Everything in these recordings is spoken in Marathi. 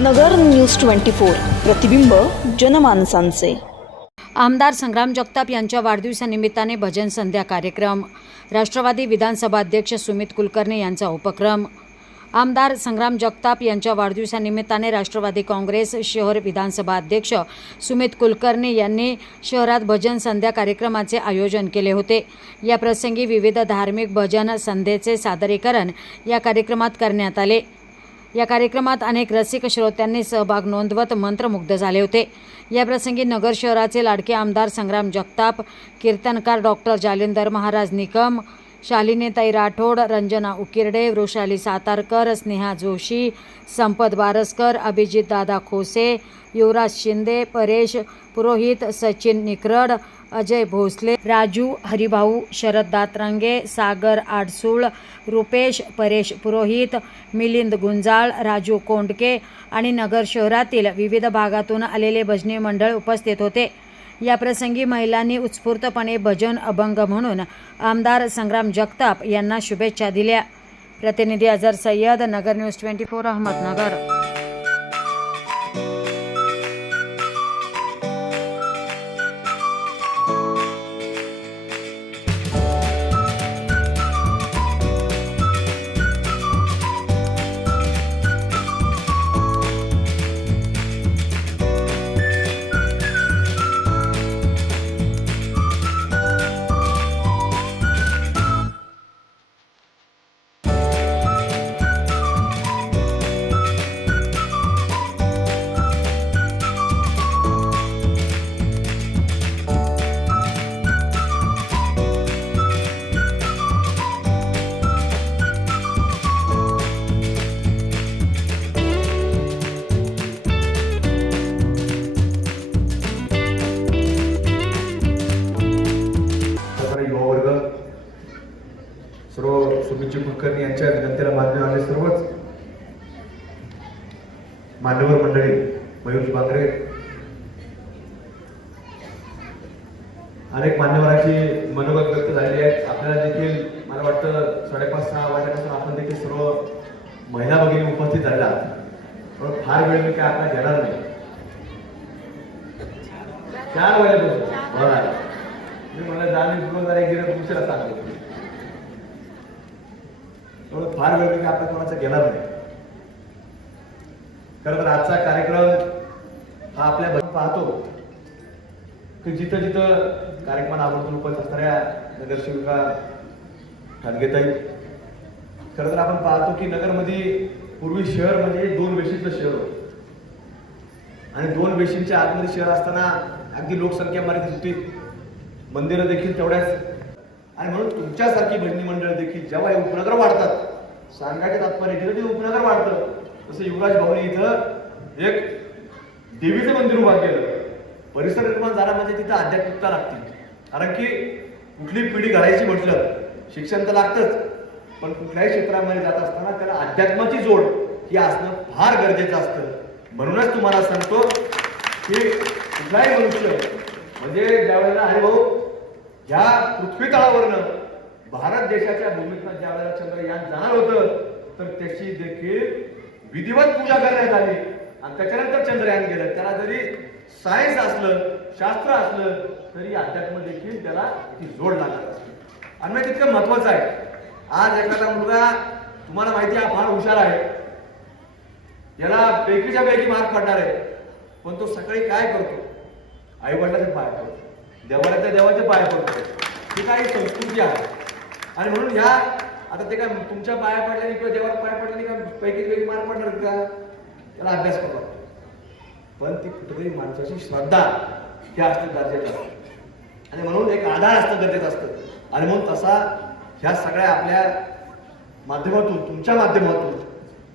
नगर न्यूज ट्वेंटी फोर प्रतिबिंब जनमानसांचे. आमदार संग्राम जगताप यांच्या वाढदिवसानिमित्ताने भजन संध्या कार्यक्रम राष्ट्रवादी विधानसभा अध्यक्ष सुमित कुलकर्णी यांचा उपक्रम. आमदार संग्राम जगताप यांच्या वाढदिवसानिमित्ताने राष्ट्रवादी काँग्रेस शहर विधानसभा अध्यक्ष सुमित कुलकर्णी यांनी शहरात भजन संध्या कार्यक्रमाचे आयोजन केले होते. या प्रसंगी विविध धार्मिक भजन संध्येचे सादरीकरण या कार्यक्रमात करण्यात आले. या कार्यक्रमात अनेक रसिक श्रोत्यांनी सहभाग नोंदवत मंत्रमुग्ध झाले होते. याप्रसंगी नगर शहराचे लाडके आमदार संग्राम जगताप कीर्तनकार डॉक्टर जालिंदर महाराज निकम शालिनीताई राठोड रंजना उकिरडे वृषाली सातारकर स्नेहा जोशी संपत बारसकर अभिजित दादा खोसे युवराज शिंदे परेश पुरोहित सचिन निकरड अजय भोसले राजू हरिभाऊ शरद दातरंगे सागर आडसूळ रुपेश परेश पुरोहित मिलिंद गुंजाळ राजू कोंडके आणि नगर शहरातील विविध भागातून आलेले भजनी मंडळ उपस्थित होते. या प्रसंगी महिलांनी उत्स्फूर्तपणे भजन अभंग म्हणून आमदार संग्राम जगताप यांना शुभेच्छा दिल्या. प्रतिनिधी Azhar Sayyad Nagar news twenty four Ahmednagar. सुमितजी Kulkarni यांच्या विनंतीला मान्य आले सर्वच. मान्यवर मंडळी मयूर बांगरे. अनेक मान्यवरांची मनोगत व्यक्त झालेली आहेत. आपल्याला देखील मला वाटतं साडेपाच सहा वाजल्यापासून आपण देखील सर्व महिला भगिनी उपस्थित झाल्या. पण फार वेळ मी काय आपला घेणार नाही. चार वाजल्यापासून बरं. मी मला जाणीव करून जरा उशिरा सांगतो एवढं फार वेळ मी आपल्या कोणाचा गेला नाही. खरं तर आजचा कार्यक्रम हा आपल्या भजन पाहतो. की जिथं जिथं कार्यक्रमात आवर्जून उपस्थित असणाऱ्या नगरसेविका ठाणगेताई खरं तर आपण पाहतो की नगरमध्ये पूर्वी शहर म्हणजे दोन वेशीचं शहर होतं. आणि दोन वेशींच्या आतमध्ये शहर असताना अगदी लोकसंख्या मर्यादित होती. मंदिरं देखील तेवढ्याच. आणि म्हणून तुमच्यासारखी भजनी मंडळ देखील जेव्हा हे उपनगर वाढतात सांगायचे तात्पर्य तिथं ते उपनगर वाढतं तसं युवराज भाऊनी इथं एक देवीचं मंदिर उभा केलं. परिसर निर्माण झाला म्हणजे तिथं आध्यात्मिकता लागते. कारण की कुठली पिढी घडायची म्हटलं शिक्षण तर लागतंच पण कुठल्याही क्षेत्रामध्ये जात असताना त्याला अध्यात्माची जोड ही असणं फार गरजेचं असतं. म्हणूनच तुम्हाला सांगतो की कुठलाही मनुष्य म्हणजे ज्या वेळेला अरे भाऊ ह्या पृथ्वी तळावरनं भारत देशाच्या भूमीतनं ज्या वेळेला चंद्रयान जाणार होतं तर त्याची देखील विधिवत पूजा करण्यात आली. आणि त्याच्यानंतर चंद्रयान गेलं. त्याला जरी सायन्स असलं शास्त्र असलं तरी अध्यात्म देखील त्याला ती जोड लागत असते. आणि मग तितकं महत्वाचं आहे. आज एखादा मुलगा तुम्हाला माहिती आहे फार हुशार आहे. याला पैकीच्या पैकी मार्क पडणार आहे. पण तो सकाळी काय करतो? आई वडिलाचे पाय पडतो. देवाच्या देवाचे पाय पडतो. ही काही संस्कृती आहे. आणि म्हणून ह्या आता ते काय तुमच्या पाया पडल्याने किंवा देवाला पाय पडल्याने का पैकी पैकी मार पडणार का? त्याला अभ्यास करावा पण ती कुठेतरी माणसाची श्रद्धा हे असते गरजेचं असतं आणि म्हणून एक आधार असतं गरजेचं असतं. आणि म्हणून तसा ह्या सगळ्या आपल्या माध्यमातून तुमच्या माध्यमातून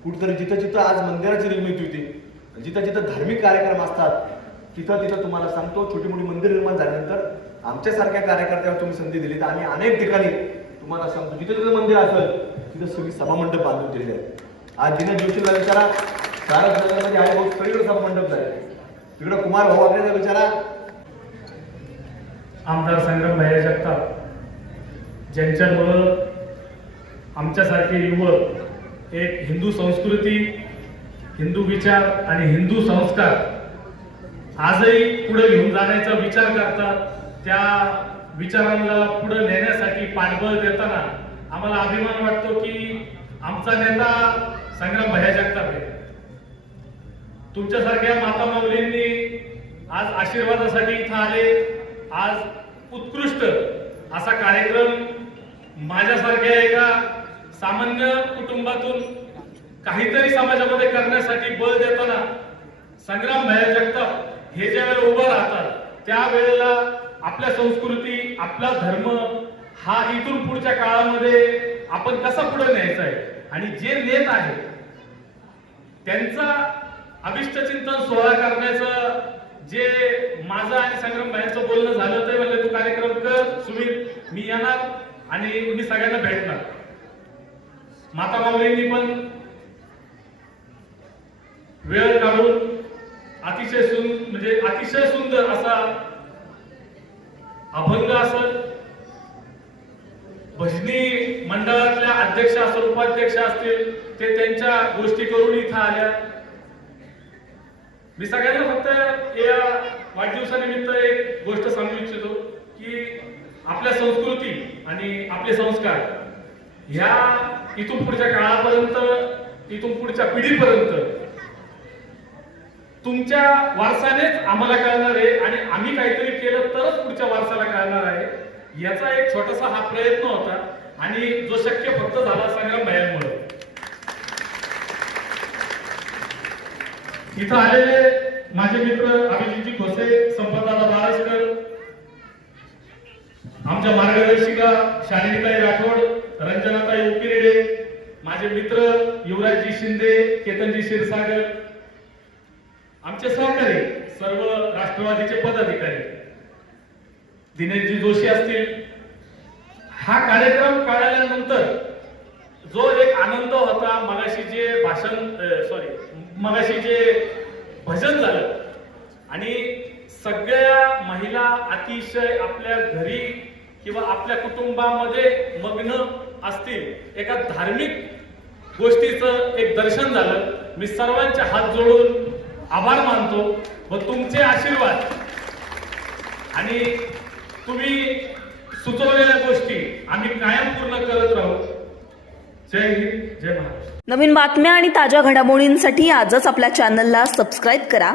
कुठेतरी जिथं जिथं आज मंदिराची निर्मिती होती जिथं जिथं धार्मिक कार्यक्रम असतात तिथं तिथं तुम्हाला सांगतो छोटी मोठी मंदिर निर्माण झाल्यानंतर आमच्यासारख्या कार्यकर्त्यावर तुम्ही संधी दिली. तर आम्ही अनेक ठिकाणी तुम्हाला सांगतो जिथे जिथं मंदिर असेल तिथं सगळी सभामंडप बांधून दिलेले आहेत. आज दिनेश जोशीला विचारा सारस नगरमध्ये आहे भाऊ सगळीकडे सभामंडप झाले. तिकडं कुमार भाऊ आपल्याला विचारा. आमदार संग्राम भैया जगताप ज्यांच्यामुळं आमच्यासारखे युवक एक हिंदू संस्कृती हिंदू विचार आणि हिंदू संस्कार आजही पुढे घेऊन जाण्याचा विचार करतात त्या विचारांना पुढे नेण्यासाठी पाठबळ देताना आम्हाला अभिमान वाटतो की आमचा नेता संग्राम भया जगताप. आहे तुमच्यासारख्या माता माऊलींनी आज आशीर्वादासाठी इथं आले. आज उत्कृष्ट असा कार्यक्रम माझ्यासारख्या एका सामान्य कुटुंबातून काहीतरी समाजामध्ये करण्यासाठी बळ देताना संग्राम भया जगताप हे ज्या वेळेला उभं राहतात त्यावेळेला आपल्या संस्कृती आपला धर्म हा इथून पुढच्या काळामध्ये आपण कसा पुढे न्यायचा आहे? आणि जे नेत आहे त्यांचा अभिष्ट चिंतन सोहळा करण्याचं जे माझं आणि संग्राम भाईचं बोलणं झालं ते म्हणले तू कार्यक्रम कर सुमित मी येणार आणि मी सगळ्यांना भेटणार. माता माऊलींनी पण वेळ काढून अतिशय सुंद म्हणजे अतिशय सुंदर असा अभंग असत. भजनी मंडळातल्या अध्यक्ष असतील उपाध्यक्ष असतील ते त्यांच्या गोष्टी करून इथं आल्या. मी सगळ्यांना फक्त या वाढदिवसानिमित्त एक गोष्ट सांगू इच्छितो की आपल्या संस्कृती आणि आपले संस्कार ह्या इथून पुढच्या काळापर्यंत इथून पुढच्या पिढीपर्यंत तुमच्या वारसानेच आम्हाला कळणार आहे आणि आम्ही काहीतरी केलं तरच पुढच्या वारसाला कळणार आहे. याचा एक छोटासा हा प्रयत्न होता आणि जो शक्य फक्त झाला संग्राम भयांमुळे इथं आलेले माझे मित्र अभिजितजी खोसे संपतदादा बाळसकर आमच्या मार्गदर्शिका शालिनीताई राठोड रंजनाताई उकिरेडे माझे मित्र युवराजजी शिंदे केतनजी क्षीरसागर आमचे सहकारी सर्व राष्ट्रवादीचे पदाधिकारी. दिनेशजी जोशी असतील. हा कार्यक्रम कळाल्यानंतर जो एक आनंद होता मगाशी जे भाषण सॉरी मगाशी जे भजन झालं आणि सगळ्या महिला अतिशय आपल्या घरी किंवा आपल्या कुटुंबामध्ये मग्न असतील एका धार्मिक गोष्टीचं एक दर्शन झालं. मी सर्वांचे हात जोडून आभार मानतो व तुमचे आशीर्वाद. आणि तुम्ही सुचवलेल्या गोष्टी आम्ही कायम पूर्ण करत राहू. जय हिंद जय महाराष्ट्र. नवीन बातम्या आणि ताज्या घडामोडींसाठी आजच आपल्या चॅनलला सबस्क्राईब करा.